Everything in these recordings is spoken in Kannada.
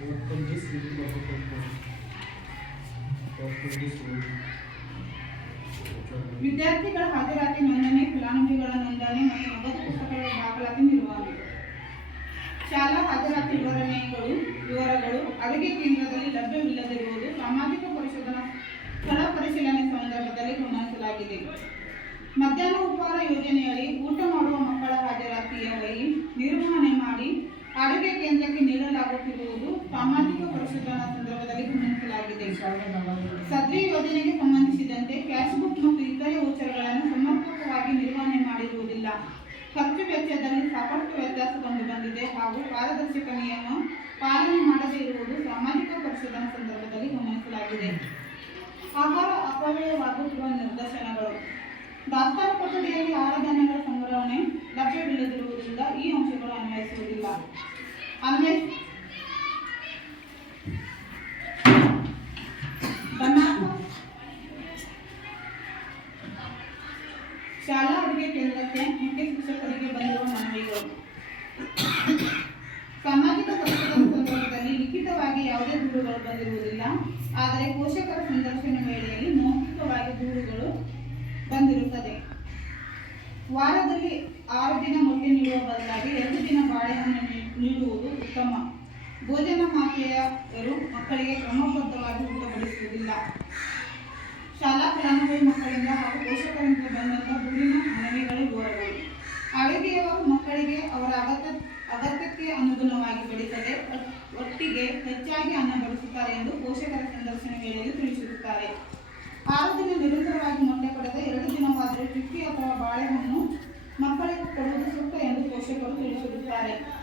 Open this little Open. ವಿದ್ಯಾರ್ಥಿಗಳ ಹಾಜರಾತಿ ನೋಂದಣಿ, ಫಲಾನುಭವಿಗಳ ನೋಂದಣಿ ಮತ್ತು ನಗದು ಪುಸ್ತಕಗಳ ದಾಖಲಾತಿ ನಿರ್ವಹಣೆ ಶಾಲಾ ಹಾಜರಾತಿ ವಿವರಣೆಗಳು, ವಿವರಗಳು, ಅಡುಗೆ ಕೇಂದ್ರದಲ್ಲಿ ಲಭ್ಯವಿಲ್ಲದಿರುವುದು ಸಾಮಾಜಿಕ ಪರಿಶೋಧನಾ ಸ್ಥಳ ಪರಿಶೀಲನೆ ಸಂದರ್ಭದಲ್ಲಿ ಗಮನಿಸಲಾಗಿದೆ ಮಧ್ಯಾಹ್ನ ಉಪಹಾರ ಯೋಜನೆಯಲ್ಲಿ ಊಟ ಮಾಡುವ ಮಕ್ಕಳ ಹಾಜರಾತಿಯ ನಿರ್ವಹಣೆ ಮಾಡಿ, ಅಡುಗೆ ಕೇಂದ್ರಕ್ಕೆ ಸಾಮಾಜಿಕ ಪರಿಶೋಧನಾ ಸಂದರ್ಭದಲ್ಲಿ ಗಮನಿಸಲಾಗಿದೆ ಸದ್ರಿ ಯೋಜನೆಗೆ ಸಂಬಂಧಿಸಿದಂತೆ ಕ್ಯಾಶ್ ಬುಕ್ ಮತ್ತು ಇತರೆ ವೋಚರ್ಗಳನ್ನು ಸಮರ್ಪಕವಾಗಿ ನಿರ್ವಹಣೆ ಮಾಡಿರುವುದಿಲ್ಲ. ಖರ್ಚು ವೆಚ್ಚದಲ್ಲಿ ಸಾಕಷ್ಟು ವ್ಯತ್ಯಾಸ ಕಂಡು ಬಂದಿದೆ ಹಾಗೂ ಪಾರದರ್ಶಕ ನಿಯಮ ಪಾಲನೆ ಮಾಡದೇ ಇರುವುದು ಸಾಮಾಜಿಕ ಪರಿಶೋಧನಾ ಸಂದರ್ಭದಲ್ಲಿ ಗಮನಿಸಲಾಗಿದೆ. ಆಹಾರ ಅಪವ್ಯಯವಾಗುತ್ತಿರುವ ನಿದರ್ಶನಗಳು ದಾಸ್ತಾನು ಕೊಠಡಿಯಲ್ಲಿ ಆರಾಧನೆಗಳ ಸಂಗ್ರಹಣೆ ಲಭ್ಯವಿಲ್ಲದಿರುವುದರಿಂದ ಈ ಅಂಶಗಳು ಅನ್ವಯಿಸುವುದಿಲ್ಲ. ಅನ್ವಯ ಧನಾತ್ಮಕ ಶಾಲಾ ಅಡುಗೆ ಕೇಂದ್ರಕ್ಕೆ ಮುಖ್ಯ ಶಿಕ್ಷಕರಿಗೆ ಬಂದಿರುವ ಮನವಿಗಳು ಸಾಮಾಜಿಕ ಪರಿಸರದ ಸಂದರ್ಭದಲ್ಲಿ ಲಿಖಿತವಾಗಿ ಯಾವುದೇ ದೂರುಗಳು ಬಂದಿರುವುದಿಲ್ಲ ಆದರೆ ಪೋಷಕರ ಸಂದರ್ಶನ ವೇಳೆಯಲ್ಲಿ ಮೌಖಿಕವಾಗಿ ದೂರುಗಳು ಬಂದಿರುತ್ತದೆ ವಾರದಲ್ಲಿ ಆರು ದಿನ ಮೊಟ್ಟೆ ನೀಡುವ ಬದಲಾಗಿ ಎರಡು ದಿನ ಬಾಳೆಹಣ್ಣು ನೀ- ನೀಡುವುದು ಉತ್ತಮ ಭೋಜನ ಮಾತೆಯರು ಮಕ್ಕಳಿಗೆ ಕ್ರಮಬದ್ಧವಾಗಿ ಊಟ ಬಡಿಸುವುದಿಲ್ಲ ಶಾಲಾ ಫಲಾನುಭವಿ ಮಕ್ಕಳಿಂದ ಹಾಗೂ ಪೋಷಕರಿಂದ ಬಂದಂತಹ ದೂರಿನ ಮನವಿಗಳು ವಿವರಗಳು ಅಡುಗೆಯವರು ಮಕ್ಕಳಿಗೆ ಅವರ ಅಗತ್ಯ, ಅಗತ್ಯಕ್ಕೆ ಅನುಗುಣವಾಗಿ ಬಡಿಸದೆ ಒಟ್- ಒಟ್ಟಿಗೆ ಹೆಚ್ಚಾಗಿ ಅನ್ನ ಬಡಿಸುತ್ತಾರೆ ಎಂದು ಪೋಷಕರ ಸಂದರ್ಶನ ವೇಳೆಯಲ್ಲಿ ತಿಳಿಸಿರುತ್ತಾರೆ. ಆರು ದಿನ ನಿರಂತರವಾಗಿ ಮೊಟ್ಟೆ ಪಡೆದ ಎರಡು ದಿನವಾದರೆ ಚಿಕ್ಕಿ ಅಥವಾ ಬಾಳೆಹಣ್ಣು ಮಕ್ಕಳಿಗೆ ಕೊಡುವುದು ಸೂಕ್ತ ಎಂದು ಪೋಷಕರು ತಿಳಿಸಿರುತ್ತಾರೆ.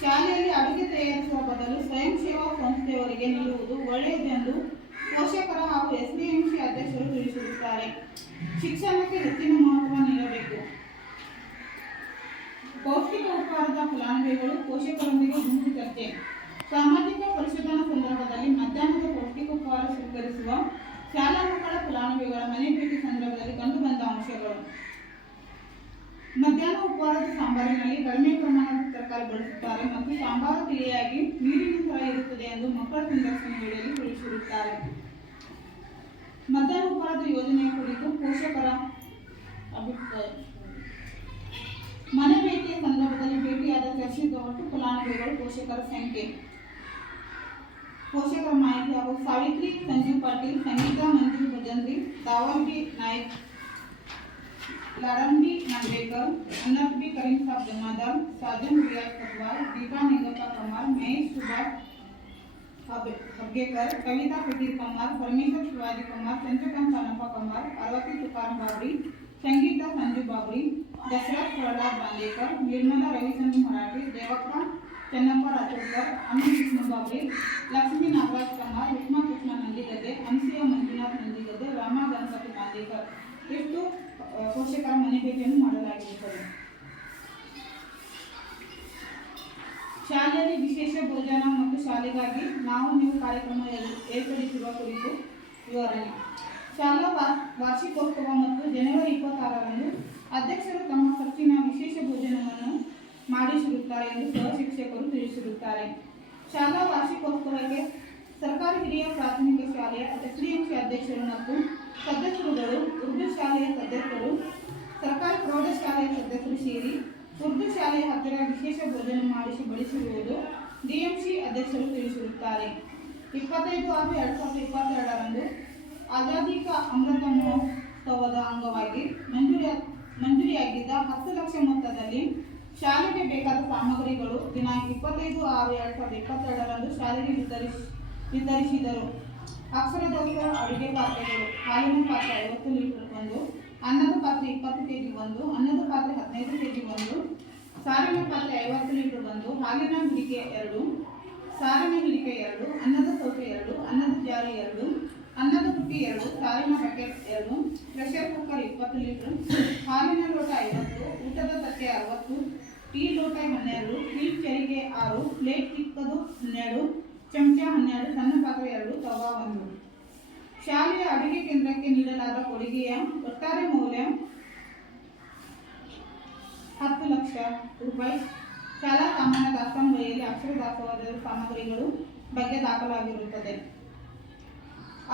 ಶಾಲೆಯಲ್ಲಿ ಅಡುಗೆ ತಯಾರಿಸುವ ಸಂಸ್ಥೆಯವರಿಗೆ ನೀಡುವುದು ಒಳ್ಳೆಯದೆಂದು ಪೋಷಕರ ಹಾಗೂ ಎಸ್ ಬಿಎಂಸಿ ಅಧ್ಯಕ್ಷರು ತಿಳಿಸಿರುತ್ತಾರೆ. ಶಿಕ್ಷಣಕ್ಕೆ ಹೆಚ್ಚಿನ ಮಹತ್ವ ನೀಡಬೇಕು. ಪೌಷ್ಟಿಕ ಉಪಹಾರದ ಫಲಾನುಭವಿಗಳು ಪೋಷಕರೊಂದಿಗೆ ಗುಂಪು ಸಾಮಾಜಿಕ ಪರಿಶೋಧನಾ ಸಂದರ್ಭದಲ್ಲಿ ಮಧ್ಯಾಹ್ನದ ಪೌಷ್ಟಿಕ ಉಪಹಾರ ಸ್ವೀಕರಿಸುವ ಶಾಲಾ ಮಕ್ಕಳ ಫಲಾನುಭವಿಗಳ ಮನೆ ಭೇಟಿ ಸಂದರ್ಭದಲ್ಲಿ ಕಂಡುಬಂದ ಅಂಶಗಳು. ಮಧ್ಯಾಹ್ನ ಉಪಹಾರದ ಸಾಂಬಾರಿನಲ್ಲಿ ಕಡಿಮೆ ಪ್ರಮಾಣದ ತರಕಾರಿ ಬಳಸುತ್ತಾರೆ ಮತ್ತು ಸಾಂಬಾರು ತಿಳಿಯಾಗಿ ಮಕ್ಕಳ ಸಂದರ್ಶನ ವೇಳೆಯಲ್ಲಿ ತಿಳಿಸಿರುತ್ತಾರೆ ಮಧ್ಯಾಹ್ನ ಉಪಹಾರದ ಯೋಜನೆಯ ಕುರಿತು ಪೋಷಕರ ಅಭಿಪ್ರಾಯ ಮನೆ ಭೇಟಿಯ ಸಂದರ್ಭದಲ್ಲಿ ಭೇಟಿಯಾದ ಚರ್ಚಿಸಿದ ಒಟ್ಟು ಫಲಾನುಭವಿಗಳು ಪೋಷಕರ ಸಂಖ್ಯೆ ಪೋಷಕರ ಮಾಹಿತಿ ಹಾಗೂ ಸಾವಿತ್ರಿ ಸಂಜೀವ್ ಪಾಟೀಲ್ ಸಂಗೀತಾ ಮಂಜು ಭಜಂತ್ರಿ ದಾವಲ್ಬಿ ನಾಯ್ಕ್ लाडंबी नांदेकर अनब बी करीम साहब जमादार साजन रियाज कटवाल दीपा निगप्पा कमार महेश सुभाष हब- हबगेकर कविता प्रदीप कुमार परमेश्वर शिवाजी कुमार चंद्रकांत अनप्पा कुमार पार्वती तुकाराम बाबरी संगीता संजू बाबरी दशरथ प्रहलाद बांदेकर निर्मला रविचंद्र मराठे देवक्का चन्नप्पा राठोडकर अनिल विष्णु बाबरे लक्ष्मी नागराज कुमार उमा कृष्ण ನಂದಿಗದೆ ಹಂಸಿಯ ಮಂಜುನಾಥ್ ನಂದಿಗದೆ ರಾಮ ಗಣಪತಿ ಬಾಂದೇಕರ್ ಇಷ್ಟು ಪೋಷಕರ ಮನೆ ಭೇಟಿಯನ್ನು ಮಾಡಲಾಗಿರುತ್ತದೆ ಶಾಲೆಯಲ್ಲಿ ವಿಶೇಷ ಭೋಜನ ಮತ್ತು ನಾವು ನೀವು ಕಾರ್ಯಕ್ರಮ ಏರ್- ಏರ್ಪಡಿಸಿರುವ ಕುರಿತು ವಿವರಣೆ. ಶಾಲಾ ವಾರ್ಷಿಕೋತ್ಸವ ಮತ್ತು ಜನವರಿ ಇಪ್ಪತ್ತಾರರಂದು ಅಧ್ಯಕ್ಷರು ತಮ್ಮ ಖರ್ಚಿನ ವಿಶೇಷ ಭೋಜನವನ್ನು ಮಾಡಿಸಿರುತ್ತಾರೆ ಎಂದು ಸಹ ಶಿಕ್ಷಕರು ತಿಳಿಸಿರುತ್ತಾರೆ. ಶಾಲಾ ವಾರ್ಷಿಕೋತ್ಸವಕ್ಕೆ ಸರ್ಕಾರಿ ಹಿರಿಯ ಪ್ರಾಥಮಿಕ ಶಾಲೆಯ ಎಸ್ಡಿಎಂಸಿ ಅಧ್ಯಕ್ಷರು ಮತ್ತು ಸದಸ್ಯರುಗಳು, ಉರ್ದು ಶಾಲೆಯ ಸದಸ್ಯರು, ಸರ್ಕಾರಿ ಪ್ರೌಢಶಾಲೆಯ ಸದಸ್ಯರು ಸೇರಿ ಉರ್ದು ಶಾಲೆಯ ಹತ್ತಿರ ವಿಶೇಷ ಭೋಜನ ಮಾಡಿಸಿ ಬಳಸಿರುವುದು ಡಿಎಂಸಿ ಅಧ್ಯಕ್ಷರು ತಿಳಿಸಿರುತ್ತಾರೆ. ಇಪ್ಪತ್ತೈದು ಆರು ಎರಡು ಸಾವಿರದ ಇಪ್ಪತ್ತೆರಡರಂದು ಆಜಾದಿಕ ಅಮೃತ ಮಹೋತ್ಸವದ ಅಂಗವಾಗಿ ಮಂಜೂರಿ ಮಂಜೂರಿಯಾಗಿದ್ದ ಹತ್ತು ಲಕ್ಷ ಮೊತ್ತದಲ್ಲಿ ಶಾಲೆಗೆ ಬೇಕಾದ ಸಾಮಗ್ರಿಗಳು ದಿನಾಂಕ ಇಪ್ಪತ್ತೈದು ಆರು ಎರಡು ಸಾವಿರದ ಇಪ್ಪತ್ತೆರಡರಂದು ಶಾಲೆಗೆ ವಿತರಿಸಿ ವಿತರಿಸಿದರು ಅಕ್ಷರ ದೋಷ ಅಡುಗೆ ಪಾತ್ರೆಗಳು, ಹಾಲಿನ ಪಾತ್ರೆ ಐವತ್ತು ಲೀಟರ್ ಒಂದು, ಅನ್ನದ ಪಾತ್ರೆ ಇಪ್ಪತ್ತು ಕೆ ಜಿ ಒಂದು, ಅನ್ನದ ಪಾತ್ರೆ ಹದಿನೈದು ಕೆ ಜಿ ಒಂದು, ಸಾರಿನ ಪಾತ್ರೆ ಐವತ್ತು ಲೀಟರ್ ಒಂದು, ಹಾಲಿನ ಹಿಡಿಕೆ ಎರಡು ಸಾರಿನ ಹಿಡಿಕೆ ಎರಡು, ಅನ್ನದ ಸೌಟೆ ಎರಡು, ಅನ್ನದ ಜಾರಿ ಎರಡು, ಅನ್ನದ ಬುಟ್ಟಿ ಎರಡು, ಸಾರಿನ ಬಕೆಟ್ ಎರಡು ಪ್ರೆಷರ್ ಕುಕ್ಕರ್ ಇಪ್ಪತ್ತು ಲೀಟರ್ ಹಾಲಿನ ಲೋಟ ಐವತ್ತು, ಊಟದ ತಟ್ಟೆ ಅರವತ್ತು, ಟೀ ಲೋಟ ಹನ್ನೆರಡು ಟೀ ಚರಿಗೆ ಆರು, ಪ್ಲೇಟ್ ಚಿಕ್ಕದು ಹನ್ನೆರಡು, ಚಮಚ ಹನ್ನೆರಡು, ಸಣ್ಣ ಪಾತ್ರೆ ಎರಡು, ತವಾ ಒಂದು. ಶಾಲೆಯ ಅಡುಗೆ ಕೇಂದ್ರಕ್ಕೆ ನೀಡಲಾದ ಕೊಡುಗೆಯ ಒಟ್ಟಾರೆ ಮೌಲ್ಯ ಹತ್ತು ಲಕ್ಷ ರೂಪಾಯಿ. ಶಾಲಾ ಸಾಮಾನ್ಯ ದಾಸ್ತಾನು ಬರೆಯಲ್ಲಿ ಅಕ್ಷರ ದಾಸವಾದ ಸಾಮಗ್ರಿಗಳು ಬಗ್ಗೆ ದಾಖಲಾಗಿರುತ್ತದೆ.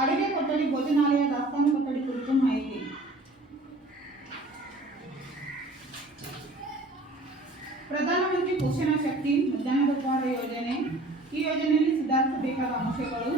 ಅಡುಗೆ ಕೊಠಡಿ, ಭೋಜನಾಲಯ, ದಾಸ್ತಾನು ಕೊಠಡಿ ಕುರಿತು ಮಾಹಿತಿ. ಪ್ರಧಾನಮಂತ್ರಿ ಪೋಷಣ ಶಕ್ತಿ ಮಧ್ಯಾಹ್ನದ ಉಪಹಾರ ಯೋಜನೆ. ಈ ಯೋಜನೆಯಲ್ಲಿ ಸುಧಾರಿಸಬೇಕಾದ ಅಂಶಗಳು